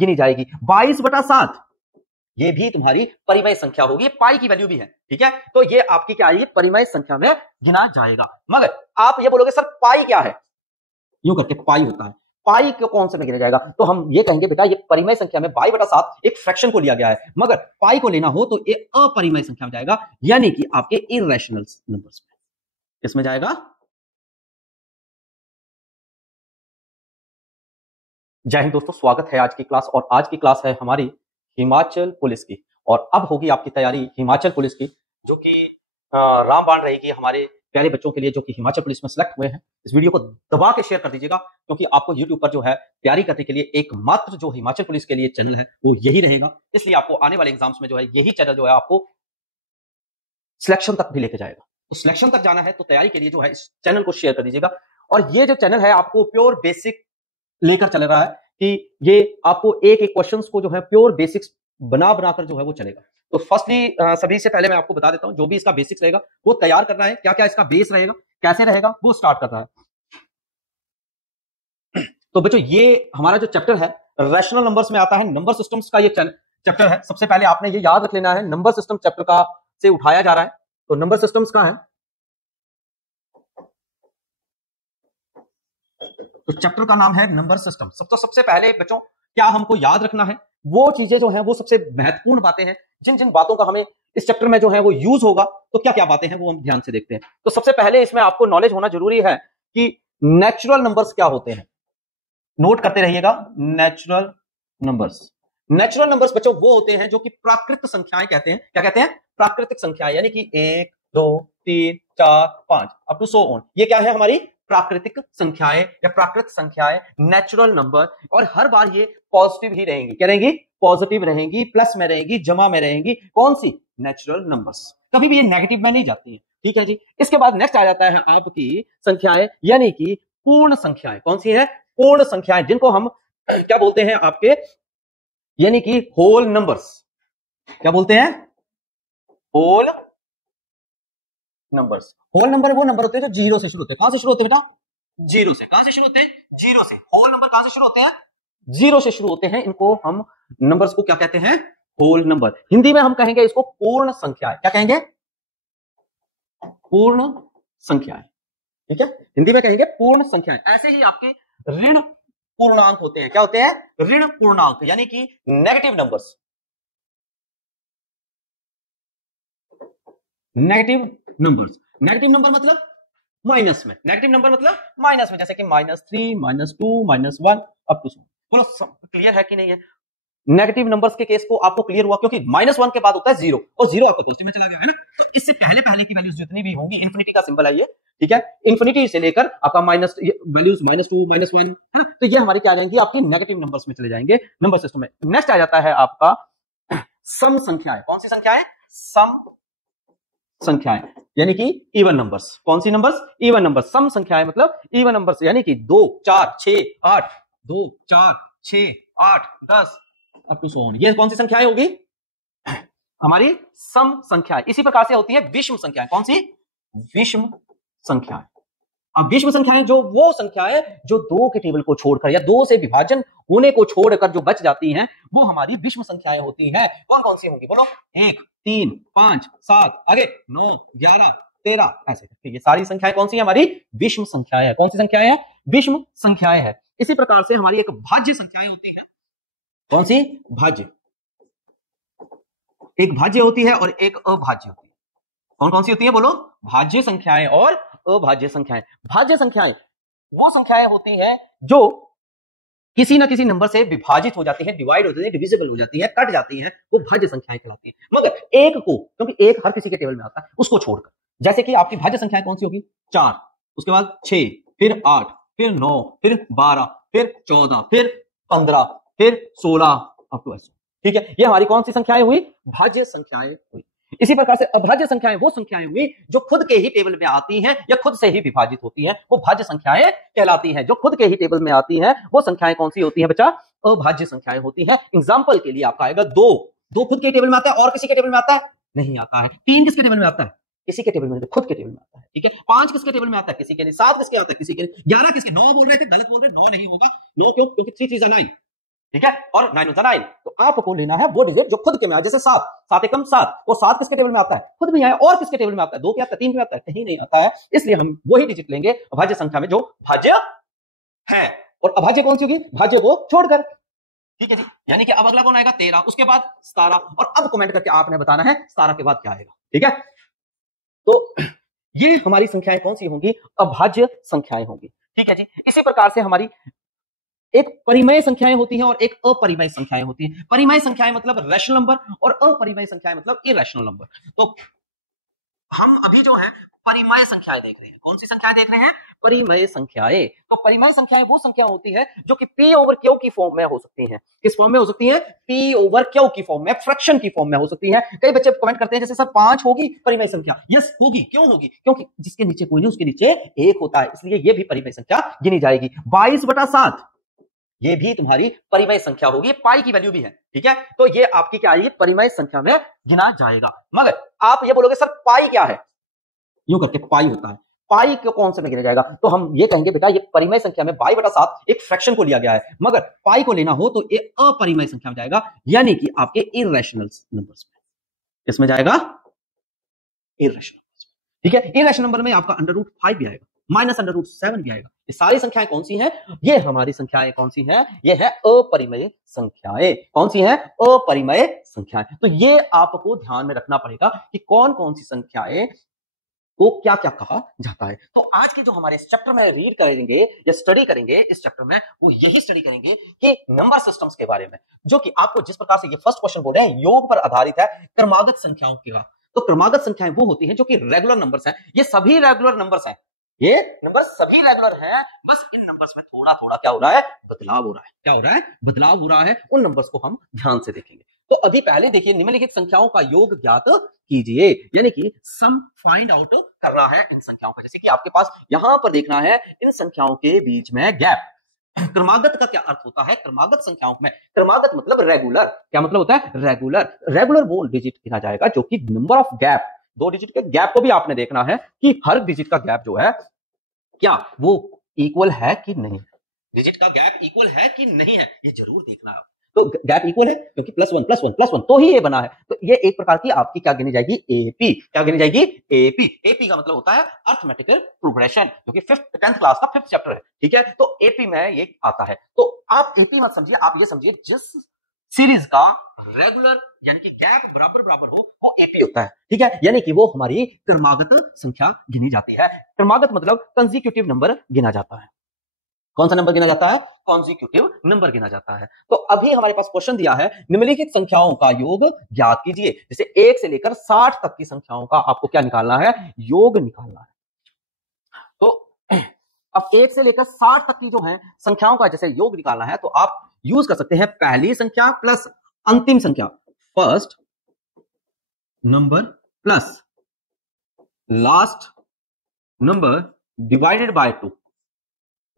गिनी जाएगी। 22/7 ये भी तुम्हारी परिमेय संख्या होगी, पाई की वैल्यू भी है, ठीक है। तो ये आपकी क्या आएगी, परिमेय संख्या में गिना जाएगा। मगर आप ये बोलोगे सर पाई क्या है, यूं करके पाई होता है, पाई को कौन से में गिना जाएगा, तो हम ये कहेंगे बेटा ये परिमेय संख्या में 22/7 एक फ्रैक्शन को लिया गया है, मगर पाई को लेना हो तो ये अपरिमेय संख्या में जाएगा, यानी कि आपके इर्रेशनल नंबर्स में। किसमें जाएगा? जय हिंद दोस्तों, स्वागत है आज की क्लास। और आज की क्लास है हमारी हिमाचल पुलिस की, और अब होगी आपकी तैयारी हिमाचल पुलिस की, जो कि रामबाण रहेगी हमारे प्यारे बच्चों के लिए जो कि हिमाचल पुलिस में सिलेक्ट हुए हैं। इस वीडियो को दबा के शेयर कर दीजिएगा, क्योंकि आपको यूट्यूब पर जो है तैयारी करने के लिए एकमात्र जो हिमाचल पुलिस के लिए चैनल है वो यही रहेगा। इसलिए आपको आने वाले एग्जाम्स में जो है यही चैनल जो है आपको सिलेक्शन तक भी लेके जाएगा। तो सिलेक्शन तक जाना है तो तैयारी के लिए जो है इस चैनल को शेयर कर दीजिएगा। और ये जो चैनल है आपको प्योर बेसिक लेकर चल रहा है कि ये आपको एक एक क्वेश्चंस को जो है प्योर बेसिक्स बनाकर जो है वो चलेगा। तो फर्स्टली सभी से पहले मैं आपको बता देता हूं, जो भी इसका बेसिक्स रहेगा वो तैयार करना है, क्या क्या इसका बेस रहेगा, कैसे रहेगा, वो स्टार्ट करना है। तो बच्चों ये हमारा जो चैप्टर है रैशनल नंबर्स में आता है, नंबर सिस्टम्स का ये चैप्टर है। सबसे पहले आपने ये याद रख लेना है, नंबर सिस्टम चैप्टर का से उठाया जा रहा है। तो नंबर सिस्टम्स का है, तो चैप्टर का नाम है नंबर सिस्टम। तो सबसे पहले बच्चों क्या हमको याद रखना है, वो चीजें जो है वो सबसे महत्वपूर्ण बातें हैं, जिन जिन बातों का हमें इस चैप्टर में जो है वो यूज होगा, तो क्या क्या बातें हैं वो हम ध्यान से देखते हैं। तो सबसे पहले इसमें आपको नॉलेज होना जरूरी है कि नेचुरल नंबर्स क्या होते हैं। नोट करते रहिएगा, नेचुरल नंबर्स। नेचुरल नंबर्स बच्चों वो होते हैं जो कि प्राकृतिक संख्याएं कहते हैं। क्या कहते हैं? प्राकृतिक संख्याएं, यानी कि 1 2 3 4 5 अप टू सो ऑन। ये क्या है? हमारी प्राकृतिक संख्याएं या प्राकृतिक संख्याएं, नेचुरल नंबर। और हर बार ये पॉजिटिव ही रहेंगी। क्या रहेंगी? पॉजिटिव रहेंगी, प्लस में रहेंगी, जमा में रहेंगी। कौन सी? Natural numbers. कभी भी ये नेगेटिव में नहीं जाती है, ठीक है जी। इसके बाद नेक्स्ट आ जाता है आपकी संख्याएं, यानी कि पूर्ण संख्याएं। कौन सी है? पूर्ण संख्याएं, जिनको हम क्या बोलते हैं आपके, यानी कि होल नंबर्स। क्या बोलते हैं? Whole numbers. होल नंबर वो नंबर होते हैं जो जीरो से शुरू होते हैं। कहां से शुरू होते हैं बेटा? जीरो से। कहां से शुरू होते हैं? जीरो से। होल नंबर कहां से शुरू होते हैं? जीरो से शुरू होते हैं। इनको हम नंबर्स को क्या कहते हैं? Whole number. हिंदी में हम कहेंगे इसको पूर्ण संख्याएं। क्या कहेंगे? पूर्ण संख्याएं, ठीक है। हिंदी में कहेंगे पूर्ण संख्याएं। ऐसे ही आपके ऋण पूर्णांक होते हैं। क्या होते हैं? ऋण पूर्णांक, यानी कि negative numbers. Negative numbers. Negative number मतलब माइनस में। नेगेटिव नंबर मतलब माइनस में, जैसे कि -3 -2 -1 अप टू। बोलो क्लियर है कि नहीं है? नेगेटिव नंबर्स के केस को आपको क्लियर हुआ, क्योंकि -1 के बाद होता है 0 और 0 आपका पॉजिटिव में चला गया है ना। तो इससे पहले पहले की वैल्यूज जितनी भी होंगी, इंफिनिटी का सिंबल है ये, ठीक है। इंफिनिटी से लेकर आपका माइनस वैल्यूज -2 -1 है, तो ये हमारी क्या जाएंगी? आपकी नेगेटिव नंबर्स में चले जाएंगे नंबर सिस्टम में। नेक्स्ट आ जाता है आपका सम संख्याएं। कौन सी संख्याएं? सम संख्याएं, यानी कि इवन नंबर्स। कौन सी नंबर्स? Even numbers. सम संख्याएं मतलब इवन नंबर्स, यानी कि 2 4 6 8 2 4 6 8 10 अप टू सो ऑन। ये कौन सी संख्याएं होगी? हमारी सम संख्याएं। इसी प्रकार से होती है विषम संख्याएं। कौन सी? विषम संख्याएं। अब विषम संख्याएं जो वो संख्याएं जो 2 के टेबल को छोड़कर या 2 से विभाजन होने को छोड़कर जो बच जाती हैं, वो हमारी विषम संख्याएं होती हैं। कौन कौन सी होंगी? बोलो। 1 3 5 7 आगे 9 11 13 ऐसे। ये सारी संख्याएं कौन सी है? हमारी विषम संख्याएं है। कौन सी संख्याएं हैं? विषम संख्याएं है। इसी प्रकार से हमारी एक भाज्य संख्याएं होती है। कौन सी? भाज्य। एक भाज्य होती है और एक अभाज्य होती है। कौन कौन सी होती है? बोलो। भाज्य संख्याएं और अभाज्य संख्याएं। भाज्य संख्याएं वो संख्याएं होती हैं जो किसी ना किसी नंबर से विभाजित हो जाती है, डिवाइड हो जाती है, डिविजिबल हो जाती है, कट जाती है, वो भाज्य संख्याएं कहलाती है। मगर एक को, क्योंकि एक हर किसी के टेबल में आता है, उसको छोड़कर, जैसे कि आपकी भाज्य संख्याएं कौन सी होगी? 4, उसके बाद 6, फिर 8, फिर 9, फिर 12, फिर 14, फिर 15, फिर 16 अप टू ऐसे, ठीक है। ये हमारी कौन सी संख्याएं हुई? भाज्य संख्याएं हुई। इसी प्रकार से अभाज्य संख्याएं वो संख्याएं हुई जो खुद के ही टेबल में आती हैं या खुद से ही विभाजित होती हैं, वो भाज्य संख्याएं कहलाती हैं। जो खुद के ही टेबल में आती हैं वो संख्याएं कौन सी होती हैं बच्चा? अभाज्य संख्याएं होती हैं। एग्जांपल के लिए आपका आएगा 2 खुद के टेबल में आता है और किसी के टेबल में आता है? नहीं आता है। 3 किसके टेबल में आता है? किसी के टेबल में, खुद के टेबल में आता है, ठीक है। 5 किसके टेबल में आता है? किसी के नहीं। 7 किसके आता है? किसी के नहीं। 11 किसके? 9 बोल रहे थे, गलत बोल रहे, 9 नहीं होगा। 9 क्यों? क्योंकि 3 3 9, ठीक है, और 9 × 9, तो आपको लेना है वो डिजिट जो खुद के में आए, जैसे 7, 7 एकम 7, वो 7 किसके टेबल में आता है, खुद में आया, और किसके टेबल में आता है, 2 के आता है, 3 में आता है, कहीं नहीं आता है, इसलिए हम वही डिजिट लेंगे अभाज्य संख्या में जो भाज्य है, और अभाज्य कौन सी होगी, भाज्य को छोड़कर। ठीक है जी, यानी कि अब अगला कौन आएगा, 13, उसके बाद 17, और अब कमेंट करके आपने बताना है 17 के बाद क्या आएगा। ठीक है, तो ये हमारी संख्याएं कौन सी होंगी, अभाज्य संख्याएं होंगी। ठीक है जी, इसी प्रकार से हमारी एक परिमेय संख्याएं होती हैं और एक अपरिमेय संख्याएं होती हैं। परिमेय संख्याएं मतलब रैशनल नंबर, और अपरिमेय संख्याएं मतलब इरैशनल नंबर। तो हम अभी जो है परिमेय संख्याएं देख रहे हैं, कौन सी संख्याएं देख रहे हैं, परिमेय संख्याएं। तो परिमेय संख्याएं वो संख्या होती है जो कि p/q की फॉर्म में हो सकती हैं। किस फॉर्म में हो सकती है, p/q की फॉर्म में, फ्रैक्शन की फॉर्म में हो सकती है। कई बच्चे कमेंट करते हैं जैसे सर 5 होगी परिमेय संख्या, यस होगी, क्यों होगी, क्योंकि जिसके नीचे कोई नहीं उसके नीचे 1 होता है, इसलिए ये भी परिमेय संख्या गिनी जाएगी। 22/7 ये भी तुम्हारी परिमेय संख्या होगी, पाई की वैल्यू भी है। ठीक है, तो ये आपकी क्या आएगी, परिमेय संख्या में गिना जाएगा। मगर आप ये बोलोगे सर पाई क्या है, यूं करके पाई होता है, पाई को कौन से में गिना जाएगा, तो हम ये कहेंगे बेटा ये परिमेय संख्या में 22/7 एक फ्रैक्शन को लिया गया है, मगर पाई को लेना हो तो ये अपरिमेय संख्या में जाएगा, यानी कि आपके इरैशनल नंबर्स में। किसमें जाएगा, इरैशनल। ठीक है, इरैशनल नंबर में आपका √5 भी आएगा, -√7 भी आएगा। ये सारी संख्याएं कौन सी हैं, ये हमारी संख्याएं कौन सी हैं, ये है अपरिमेय संख्याएं। कौन सी हैं, अपरिमेय संख्याएं। तो ये आपको ध्यान में रखना पड़ेगा कि कौन कौन सी संख्याएं को क्या क्या कहा जाता है। तो आज के जो हमारे इस चैप्टर में रीड करेंगे या स्टडी करेंगे इस चैप्टर में, वो यही स्टडी करेंगे कि नंबर सिस्टम्स के बारे में, जो कि आपको जिस प्रकार से ये फर्स्ट क्वेश्चन बोल रहे हैं योग पर आधारित है, क्रमागत संख्याओं का। तो क्रमागत संख्याएं वो होती हैं जो कि रेगुलर नंबर्स हैं, ये सभी रेगुलर नंबर्स हैं, ये नंबर सभी रेगुलर हैं, बस इन नंबर्स में थोड़ा थोड़ा क्या हो रहा है, बदलाव हो रहा है। क्या हो रहा है, बदलाव हो रहा है। उन नंबर्स को हम ध्यान से देखेंगे। तो अभी पहले देखिए, निम्नलिखित संख्याओं का योग ज्ञात कीजिए, यानी कि सम फाइंड आउट करना है इन संख्याओं का। जैसे कि आपके पास यहां पर देखना है इन संख्याओं के बीच में गैप। क्रमागत का क्या अर्थ होता है, क्रमागत संख्याओं में, क्रमागत मतलब रेगुलर। क्या मतलब होता है, रेगुलर। रेगुलर वो डिजिट गिना जाएगा जो कि नंबर ऑफ गैप, 2 डिजिट के गैप को भी आपने देखना है कि हर डिजिट का गैप जो है क्या वो इक्वल है कि नहीं, डिजिट का गैप इक्वल है कि नहीं है, ये जरूर देखना है। तो गैप इक्वल है क्योंकि +1 तो ही ये बना है, तो ये एक प्रकार की आपकी क्या गिनी जाएगी, एपी। क्या गिनी जाएगी, एपी। एपी का मतलब होता है अर्थमेटिकल प्रोग्रेशन, जो कि 10th क्लास का 5th चैप्टर है। ठीक है, तो एपी में ये आता है। तो आप एपी मत समझिए, आप ये समझिए जिस सीरीज का रेगुलर यानी कि गैप बराबर बराबर हो वो एपी होता है। ठीक है, यानी कि वो हमारी क्रमागत संख्या गिनी जाती है। क्रमागत मतलब कंसेक्यूटिव नंबर गिना जाता है। कौन सा नंबर गिना जाता है, कॉन्जिक्यूटिव नंबर गिना जाता है। तो अभी हमारे पास क्वेश्चन दिया है, निम्नलिखित संख्याओं का योग ज्ञात कीजिए। जैसे 1 से लेकर 60 तक की संख्याओं का आपको क्या निकालना है, योग निकालना है। तो अब 1 से लेकर 60 तक की जो है संख्याओं का जैसे योग निकालना है, तो आप यूज कर सकते हैं पहली संख्या प्लस अंतिम संख्या, first number plus last number divided by 2,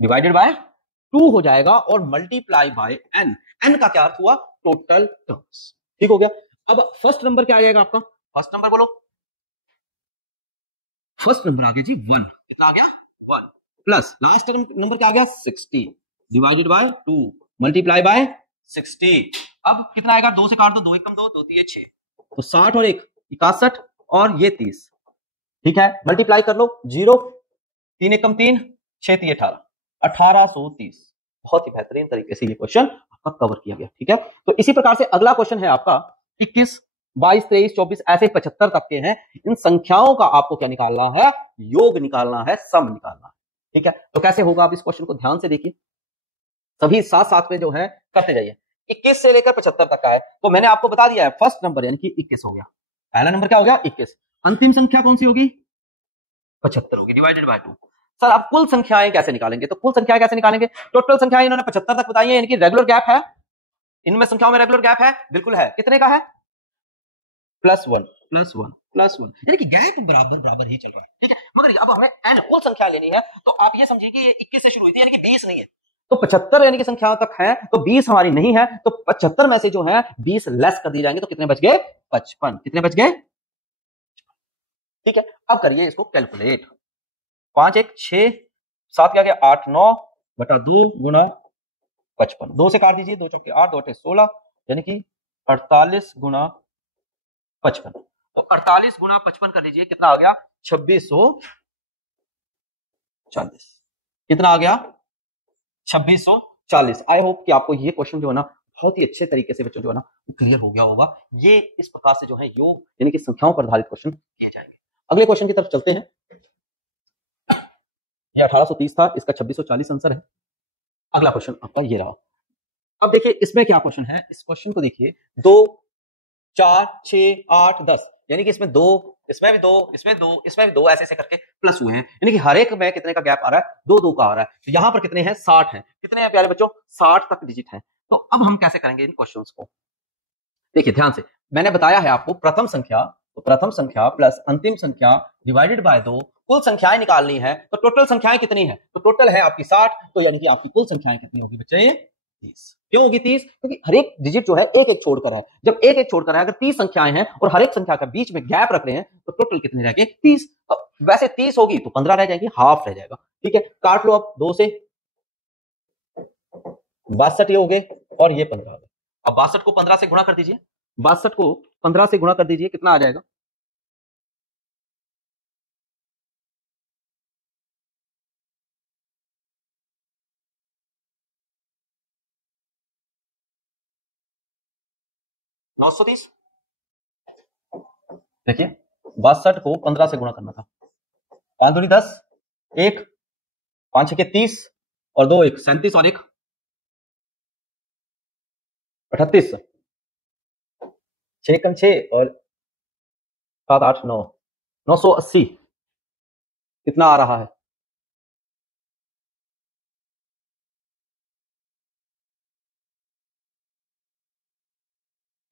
divided by 2 हो जाएगा, और मल्टीप्लाई बाय n। n का क्या अर्थ हुआ, टोटल टर्म्स। ठीक हो गया। अब फर्स्ट नंबर क्या आ जाएगा आपका, फर्स्ट नंबर बोलो, फर्स्ट नंबर आ गया जी 1। कितना आ गया, 1 प्लस लास्ट नंबर क्या आ गया, 60 डिवाइडेड बाय 2 मल्टीप्लाई बाय 60। अब कितना आएगा, 2 से काट दो, 2 एकम 2, 2 3 6, तो 60 और 1 61, और ये 30। ठीक है, मल्टीप्लाई कर लो, 0 3 एकम 3 6 3 18, 1830। बहुत ही बेहतरीन तरीके से ये क्वेश्चन आपका कवर किया गया। ठीक है, तो इसी प्रकार से अगला क्वेश्चन है आपका 21 22 23 24 ऐसे 75 तक के हैं। इन संख्याओं का आपको क्या निकालना है, योग निकालना है, सम निकालना है। ठीक है, तो कैसे होगा, आप इस क्वेश्चन को ध्यान से देखिए, सभी साथ साथ में जो है करते जाइए। 21 से लेकर 75 तक का है, तो मैंने आपको बता दिया है फर्स्ट नंबर यानी कि 21 हो गया, पहला नंबर क्या हो गया 21, अंतिम संख्या कौन सी होगी 75 होगी, डिवाइडेड बाय 2। सर आप कुल संख्याएं कैसे निकालेंगे, तो कुल संख्याएं कैसे निकालेंगे, टोटल संख्याएं इन्होंने 75 तक बताई है, यानी कि रेगुलर गैप है, इनमें संख्याओं में रेगुलर गैप है, बिल्कुल है, कितने का है +1 +1 +1, यानी कि गैप बराबर बराबर ही चल रहा है। ठीक है, मगर अब हमें n कुल संख्या लेनी है, तो आप ये समझिए कि ये 21 से शुरू हुई थी, यानी कि 20 नहीं है, तो 75 यानी कि संख्याओं तक है, तो 20 हमारी नहीं है, तो 75 में से जो है 20 लेस कर दिए जाएंगे, तो कितने बच गए 55, कितने बच गए। ठीक है, अब करिए इसको कैलकुलेट, 5 1 6 7 क्या गया 8 9 बटा 2 गुना 55। 2 से काट दीजिए, 2 चौके 8, 2 8 16, यानी कि 48 गुना 55। तो 48 गुना 55 कर लीजिए, कितना आ गया 2640। कितना आ गया 2640। आई होप कि आपको ये क्वेश्चन जो है ना बहुत ही अच्छे तरीके से बच्चों जो है ना क्लियर हो गया होगा। ये इस प्रकार से जो है योग यानी कि संख्याओं पर आधारित क्वेश्चन किए जाएंगे। अगले क्वेश्चन की तरफ चलते हैं। ये 1830 था, इसका 2640 आंसर है। अगला क्वेश्चन आपका ये रहा। अब देखिए इसमें क्या क्वेश्चन है, इस क्वेश्चन को देखिए 2 4 6 8 10, यानी कि इसमें 2, इसमें भी 2, इसमें 2, इसमें भी 2, ऐसे ऐसे करके प्लस हुए हैं, यानी कि हर एक में कितने का गैप आ रहा है, 2 2 का आ रहा है। तो यहां पर कितने हैं 60 हैं। कितने हैं प्यारे बच्चों 60 तक डिजिट हैं। तो अब हम कैसे करेंगे इन क्वेश्चंस को, देखिए ध्यान से। मैंने बताया है आपको प्रथम संख्या, तो प्रथम संख्या प्लस अंतिम संख्या डिवाइडेड बाय 2, कुल संख्याएं निकालनी है। तो टोटल संख्याएं कितनी है, तो टोटल है आपकी 60, तो यानी कि आपकी कुल संख्याएं कितनी होगी बच्चे 30। क्यों होगी 30, क्योंकि हर एक डिजिट जो है एक एक छोड़कर है। जब एक एक छोड़कर है, अगर 30 संख्याएं हैं और हर एक संख्या का बीच में गैप रख रहे हैं, तो टोटल कितने रह गए 30। वैसे 30 होगी तो 15 रह जाएगी, हाफ रह जाएगा। ठीक है, काट लो अब 2 से 62 ये हो गए और ये 15 हो गए। अब 62 को 15 से गुणा कर दीजिए, 62 को 15 से गुणा कर दीजिए, कितना आ जाएगा 930। देखिए 62 को 15 से गुणा करना था, 5 दूनी 10, 1 5 6 30 और 2 1 37 और 1 38, 6 6 और 7 8 9, 980 कितना आ रहा है।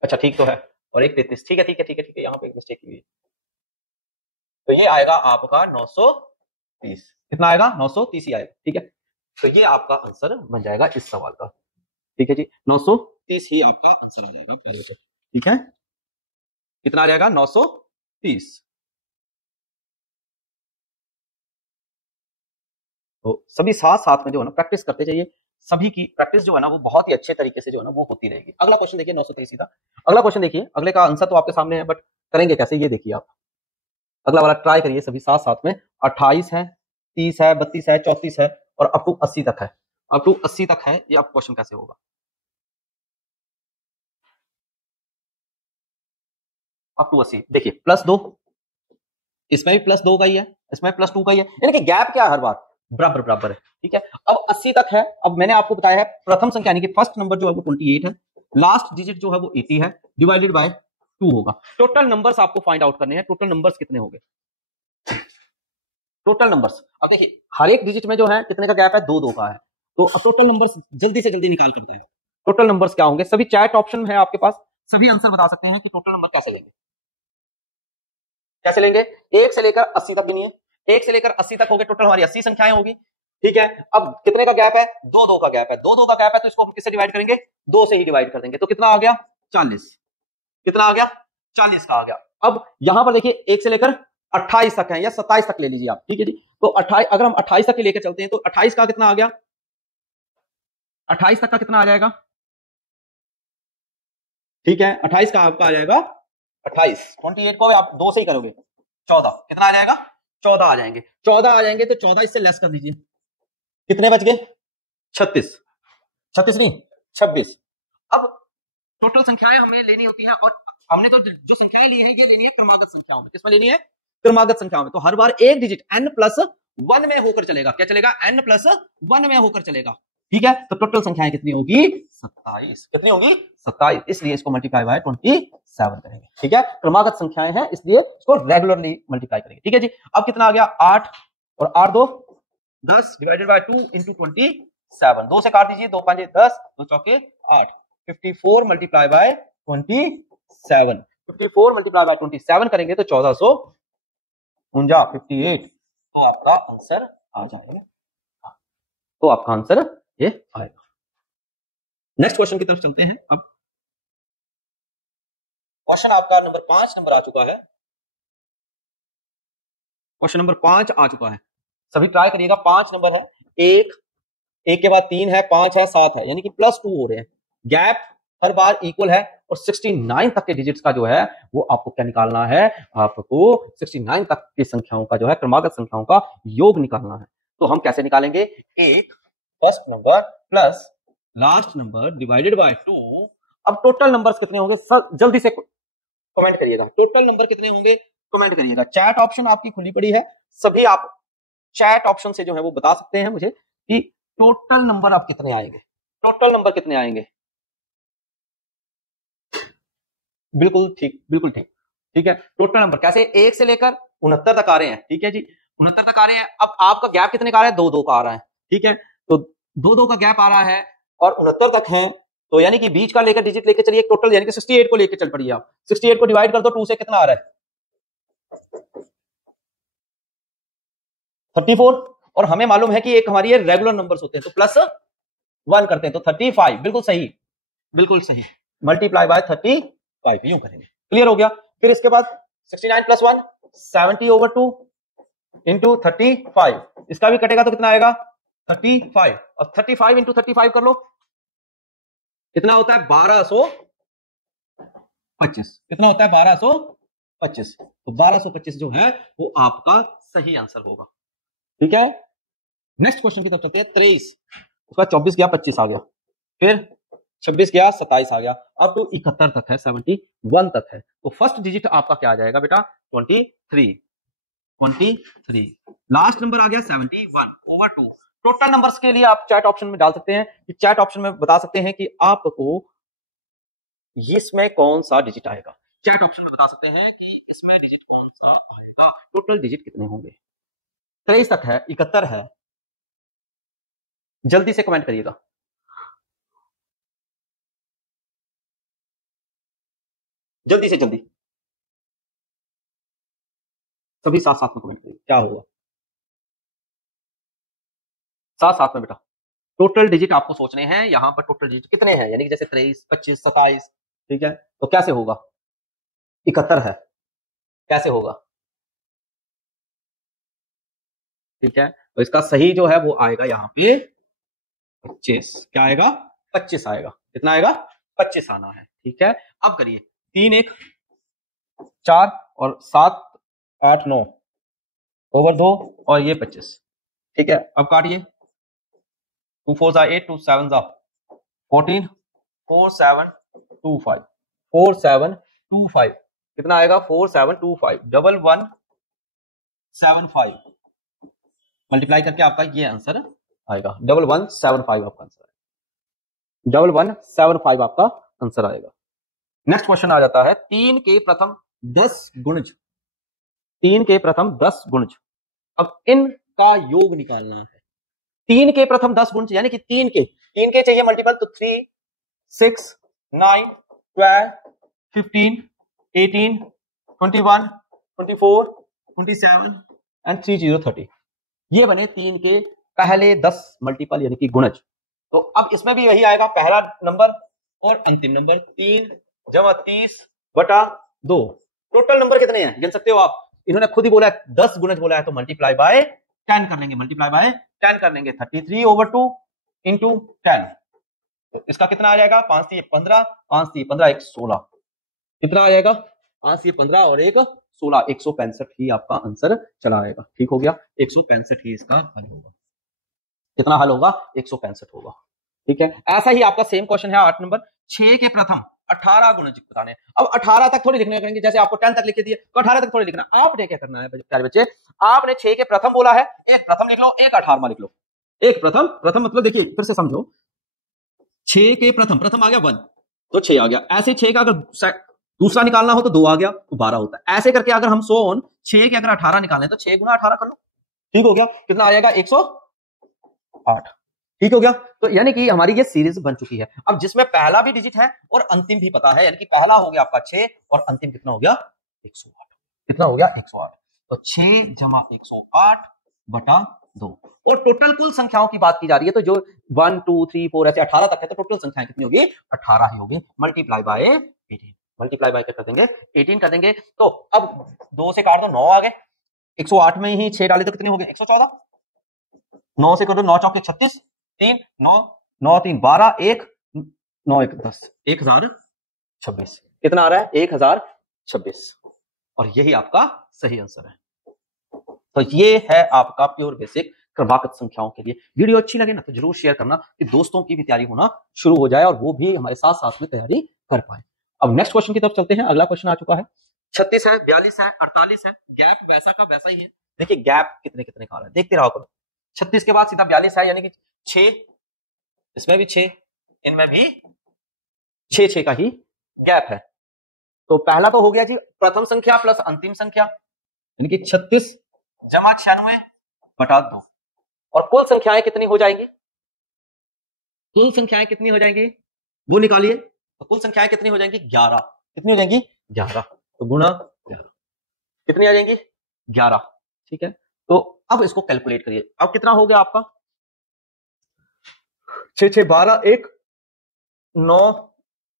अच्छा ठीक तो है, और 1 33, ठीक है ठीक है ठीक है ठीक है, यहाँ पे एक मिस्टेक हुई है। तो ये आएगा आपका 930, कितना आएगा 930 ही आएगा। ठीक है, तो ये आपका आंसर बन जाएगा इस सवाल का। ठीक है जी, 930 ही आपका आंसर आ जाएगा। ठीक है, कितना आ जाएगा 930। तो सभी साथ साथ में जो है ना प्रैक्टिस करते जाइए, सभी की प्रैक्टिस जो है ना वो बहुत ही अच्छे तरीके से जो है ना वो होती रहेगी। अगला क्वेश्चन देखिए 930 था। अगला क्वेश्चन देखिए, अगले का आंसर तो आपके सामने है, बट करेंगे कैसे ये देखिए आप। अगला वाला ट्राई करिए सभी साथ साथ में। 28 है, 30 है, 32 है, 34 है और अप टू 80 तक है। अप टू 80 तक है, ये आप क्वेश्चन कैसे होगा। अप टू 80 देखिए +2, इसमें भी +2 का ही है, इसमें +2 का ही है, यानी कि गैप क्या है हर बार बराबर बराबर है। ठीक है, अब 80 तक है। अब मैंने आपको बताया है प्रथम संख्या यानी कि फर्स्ट नंबर जो है वो 28 है, लास्ट डिजिट जो है वो 80 है, डिवाइडेड बाय 2 होगा। टोटल नंबर्स आपको फाइंड आउट करने हैं, टोटल नंबर्स कितने हो गए, टोटल नंबर्स। अब देखिए हर एक डिजिट में जो है कितने का गैप है, 2 2 का है। तो अब टोटल नंबर्स जल्दी से जल्दी निकाल करते हैं। टोटल नंबर्स क्या होंगे, सभी चैट ऑप्शन है आपके पास, सभी आंसर बता सकते हैं कि टोटल नंबर कैसे लेंगे। कैसे लेंगे, 1 से लेकर 80 तक गिनिए, 1 से लेकर 80 तक हो गए, टोटल हमारी 80 संख्याएं होगी। ठीक है, अब कितने का गैप है, 2 2 का गैप है, 2 2 का गैप है, तो इसको हम किससे डिवाइड करेंगे, 2 से ही डिवाइड कर देंगे। तो कितना आ गया 40, कितना आ गया 40 का आ गया। अब यहां पर देखिए 1 से लेकर 28 तक है या 27 तक ले लीजिए आप। ठीक है जी, तो 28 अगर हम 28 तक लेकर चलते हैं तो 28 का कितना आ गया, 28 तक का कितना आ जाएगा। ठीक है, 28 का आपका आ जाएगा 28, 28 को आप 2 से ही करोगे 14, कितना आ जाएगा 14 आ जाएंगे। 14 आ जाएंगे तो 14 इससे लेस कर दीजिए, कितने बच गए 36, 36 नहीं 26। अब टोटल संख्याएं हमें लेनी होती हैं और हमने तो जो संख्याएं ली हैं ये लेनी है क्रमागत संख्याओं में। किसमें लेनी है, क्रमागत संख्याओं में। तो हर बार एक डिजिट n+1 में होकर चलेगा, क्या चलेगा n+1 में होकर चलेगा। ठीक है, तो टोटल संख्याएं कितनी होगी 27, कितनी होगी 27, इसलिए इसको मल्टीप्लाई बाय 27 करेंगे। ठीक है, क्रमागत संख्याएं हैं इसलिए इसको रेगुलरली मल्टीप्लाई करेंगे। ठीक है जी, अब कितना आ गया 8 और 8 2 10 डिवाइडेड बाय 2 इंटू 27, 2 से काट दीजिए, 2 5 10, 2 चौके 8, 54 मल्टीप्लाई बाय 27, 54 मल्टीप्लाई बाय 27 करेंगे तो 1449, 58, तो आपका आंसर आ जाएगा। तो आपका आंसर ये आएगा। नेक्स्ट क्वेश्चन की तरफ चलते हैं। अब क्वेश्चन आपका नंबर 5 नंबर आ चुका है, क्वेश्चन नंबर 5 आ चुका है, सभी ट्राई करिएगा। 5 नंबर है, 1 1 के बाद 3 है, 5 है, 7 है, यानी कि +2 हो रहे हैं। गैप हर बार इक्वल है और 69 तक के डिजिट्स का जो है वो आपको क्या निकालना है, आपको 69 तक की संख्याओं का जो है क्रमागत संख्याओं का योग निकालना है। तो हम कैसे निकालेंगे, एक first number plus last number divided by 2। अब टोटल नंबर्स कितने होंगे सर, जल्दी से कमेंट करिएगा, टोटल नंबर कितने होंगे कमेंट करिएगा। चैट ऑप्शन आपकी खुली पड़ी है, सभी आप चैट ऑप्शन से जो है वो बता सकते हैं मुझे कि टोटल नंबर आप कितने आएंगे, टोटल नंबर कितने आएंगे। बिल्कुल ठीक, बिल्कुल ठीक, ठीक है। टोटल नंबर कैसे 1 से लेकर 69 तक आ रहे हैं, ठीक है जी, 69 तक आ रहे हैं। अब आपका गैप कितने का आ रहा है, 2-2 का आ रहा है, ठीक है। तो 2-2 का गैप आ रहा है और 69 तक है, तो यानी कि बीच का लेकर डिजिट लेकर चलिए टोटल, यानी कि 68 को लेकर चल पड़िए आप। 68 को डिवाइड कर दो 2 से, कितना आ रहा है 34। और हमें मालूम है कि एक हमारी रेगुलर नंबर्स होते हैं, तो +1 करते हैं तो 35, बिल्कुल सही, बिल्कुल सही, मल्टीप्लाई बाय 35 यूं करेंगे। क्लियर हो गया। फिर इसके बाद 69 + 1 70/2 इंटू 35, इसका भी कटेगा तो कितना आएगा 35, और 35 इंटू 35 कर लो, कितना होता है 1225, कितना होता है 1225। तो 1225 जो है वो आपका सही आंसर होगा, ठीक है। नेक्स्ट क्वेश्चन की तरफ चलते हैं। 23 उसका 24 गया 25 आ गया, फिर 26 गया 27 आ गया, अब तो 71 तक है, 71 तक है। तो फर्स्ट डिजिट आपका क्या आ जाएगा बेटा 23, लास्ट नंबर आ गया 71/2। टोटल नंबर्स के लिए आप चैट ऑप्शन में डाल सकते हैं कि चैट ऑप्शन में बता सकते हैं कि आपको इसमें कौन सा डिजिट आएगा, चैट ऑप्शन में बता सकते हैं कि इसमें डिजिट कौन सा आएगा, टोटल डिजिट कितने होंगे। 23 तक है, 71 है, जल्दी से कमेंट करिएगा। जल्दी से जल्दी, सभी साथ साथ में कमेंट करिए, क्या होगा साथ साथ में बेटा। टोटल डिजिट आपको सोचने हैं, यहां पर टोटल डिजिट कितने हैं, यानी कि जैसे 23, 25, 27, ठीक है। तो कैसे होगा 71 है, कैसे होगा, ठीक है। तो इसका सही जो है वो आएगा यहाँ पे 25, क्या आएगा 25 आएगा, कितना आएगा 25 आना है, ठीक है। अब करिए 3 1 4 और 7 8 9/2 और ये 25, ठीक है। अब काटिए 2 4 8 2 7 14 4 7 2 5 4 7 2 5, कितना आएगा 4 7 2 5 1 1 7 5, मल्टीप्लाई करके आपका ये आंसर आएगा 1 1 7 5 आपका आंसर आएगा, 1 1 7 5 आपका आंसर आएगा। नेक्स्ट क्वेश्चन आ जाता है 3 के प्रथम 10 गुणज, 3 के प्रथम 10 गुणज, अब इनका योग निकालना है। 3 के प्रथम 10 गुणज यानी कि 3 के चाहिए मल्टीपल, तो 3 6 9 12 15 18 21 24 27 एंड 30 30, ये बने 3 के पहले 10 मल्टीपल यानी कि गुणज। तो अब इसमें भी वही आएगा, पहला नंबर और अंतिम नंबर 3 × 30/2। टोटल नंबर कितने हैं जान सकते हो आप, इन्होंने खुद ही बोला है 10 गुणज बोला है, तो मल्टीप्लाई बाय 10 कर लेंगे, मल्टीप्लाई बाय 10 कर लेंगे 33/2 इंटू 10, तो इसका कितना आ जाएगा 5 3 15 5 3 15 1 16, कितना आ जाएगा 5 3 15 और 1 16, 165 ही आपका आंसर चला आएगा, ठीक हो गया। 165 ही इसका हल होगा, कितना हल होगा 165 होगा, ठीक है। ऐसा ही आपका सेम क्वेश्चन है 8 नंबर 6 के प्रथम 18 गुणज बताने। अब 18 तक थोड़ी लिखने करेंगे, जैसे आपको 10 तक लिख दिए तो 18 तक थोड़ी लिखना, आपने क्या करना है प्यारे बच्चे, आपने 6 के प्रथम बोला है, एक प्रथम लिख लो, एक 18वां लिख लो। एक प्रथम, प्रथम मतलब देखिए फिर से समझो, 6 के प्रथम, प्रथम आ गया 1 तो 6 आ गया, ऐसे 6 का अगर दूसरा निकालना हो तो 2 आ गया तो 12 होता है, ऐसे करके अगर हम 6 के अगर 18 निकालें तो 6 × 18 कर लो, ठीक हो गया, कितना आ जाएगा 108, ठीक हो गया। तो यानी कि हमारी ये सीरीज बन चुकी है। अब जिसमें पहला भी डिजिट है और अंतिम भी पता है, यानी कि पहला हो गया आपका 6 और अंतिम कितना हो गया 108, कितना हो गया 108, तो 6 × 108/2। और टोटल कुल संख्याओं की बात की जा रही है, तो जो 1 2 3 4 ऐसे 18 तक है, तो टोटल संख्याएं कितनी होगी 18 ही होगी, मल्टीप्लाई बाय 18, मल्टीप्लाई बाय क्या कर देंगे 18 कर देंगे। तो अब 2 से काट दो 9 आ गए, 108 में ही 6 डाले तो कितने हो गए 114, 9 से कर दो 9 × 4 = 36, 3 9 9 3 12 1 9 1 10 1026 कितना आ रहा है 1026 और यही आपका सही आंसर है। तो ये है आपका प्योर बेसिक क्रमागत संख्याओं के लिए। वीडियो अच्छी लगे ना तो जरूर शेयर करना कि दोस्तों की भी तैयारी होना शुरू हो जाए और वो भी हमारे साथ साथ में तैयारी कर पाए। अब नेक्स्ट क्वेश्चन की तरफ चलते हैं। अगला क्वेश्चन आ चुका है 36 है 42 है 48 है गैप वैसा का वैसा ही है। देखिए गैप कितने कितने का आ रहा है देखते रहो करो। 36 के बाद सीधा 42 है यानी कि 6 इसमें भी 6 इनमें भी 6 का ही गैप है। तो पहला तो हो गया जी प्रथम संख्या प्लस अंतिम संख्या यानी कि 36 जमा 96 बटा 2 और कुल संख्याएं कितनी हो जाएंगी कुल संख्याएं कितनी हो जाएंगी वो निकालिए। तो कुल संख्याएं कितनी हो जाएंगी 11 कितनी हो जाएंगी 11 तो गुणा 11 कितनी आ जाएंगी 11 ठीक है। तो अब इसको कैलकुलेट करिए। अब कितना हो गया आपका 6 6 12 1 9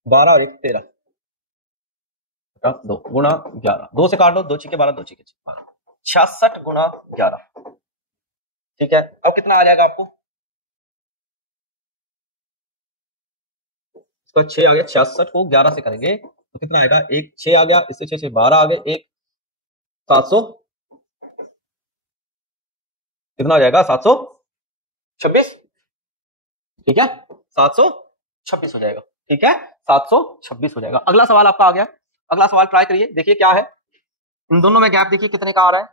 12 और 1 13 2 गुणा 11 2 से काट दो 2 छीके 12 2 छीके 66 गुणा 11 ठीक है। अब कितना आ जाएगा आपको इसका 6 आ गया 66 को 11 से करेंगे तो कितना आएगा 1 6 आ गया इससे 6 6 12 आ गए 1 700 कितना आ जाएगा 726 ठीक है 726 हो जाएगा ठीक है 726 हो जाएगा। अगला सवाल आपका आ गया। अगला सवाल ट्राई करिए देखिए क्या है। इन दोनों में गैप देखिए कितने का आ रहा है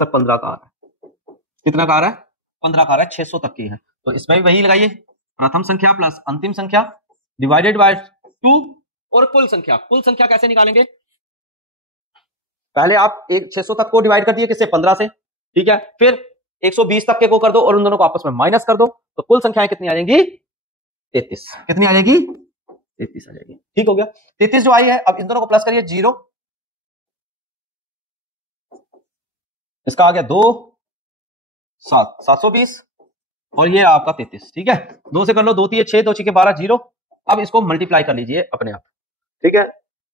सब 15 का आ रहा है। कितना का आ रहा है 15 का आ रहा है 600 तक की है। तो इसमें भी वही लगाइए प्रथम संख्या प्लस अंतिम संख्या डिवाइडेड बाय 2 और कुल संख्या कैसे निकालेंगे। पहले आप 600 तक को डिवाइड कर दिए किससे 15 से ठीक है। फिर 120 तक के को कर दो और उन दोनों को आपस में माइनस कर दो तो कुल संख्याएं कितनी आ जाएंगी 33 कितनी आ जाएगी 33 आ जाएगी ठीक हो गया। 33 जो आई है अब इन दोनों को प्लस करिए 0 इसका आ गया 2 7 720 और ये आपका 33 ठीक है। 2 से कर लो 2 3 6 2 6 12 0। अब इसको मल्टीप्लाई कर लीजिए अपने आप ठीक है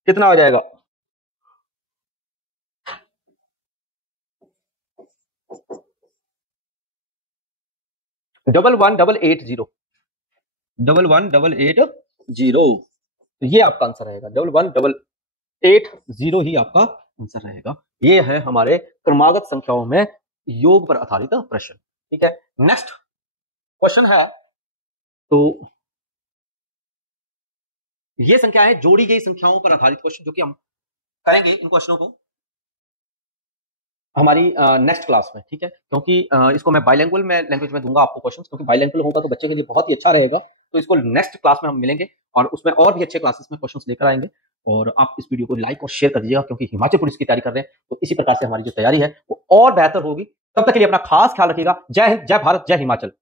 कितना हो जाएगा 11880 11880 तो ये आपका आंसर रहेगा 11880 ही आपका आंसर रहेगा। ये है हमारे क्रमागत संख्याओं में योग पर आधारित प्रश्न ठीक है। नेक्स्ट क्वेश्चन है तो ये संख्या है जोड़ी गई संख्याओं पर आधारित क्वेश्चन जो कि हम करेंगे इन क्वेश्चनों को हमारी नेक्स्ट क्लास में ठीक है। क्योंकि इसको मैं बाइलिंगुअल में लैंग्वेज में दूंगा आपको क्वेश्चंस क्योंकि बाइलिंगुअल होगा तो बच्चे के लिए बहुत ही अच्छा रहेगा। तो इसको नेक्स्ट क्लास में हम मिलेंगे और उसमें और भी अच्छे क्लासेस में क्वेश्चंस लेकर आएंगे। और आप इस वीडियो को लाइक और शेयर कर दीजिएगा क्योंकि हिमाचल पुलिस की तैयारी कर रहे हैं तो इसी प्रकार से हमारी जो तैयारी है वो और बेहतर होगी। तब तक के लिए अपना खास ख्याल रखिएगा। जय हिंद जय भारत जय हिमाचल।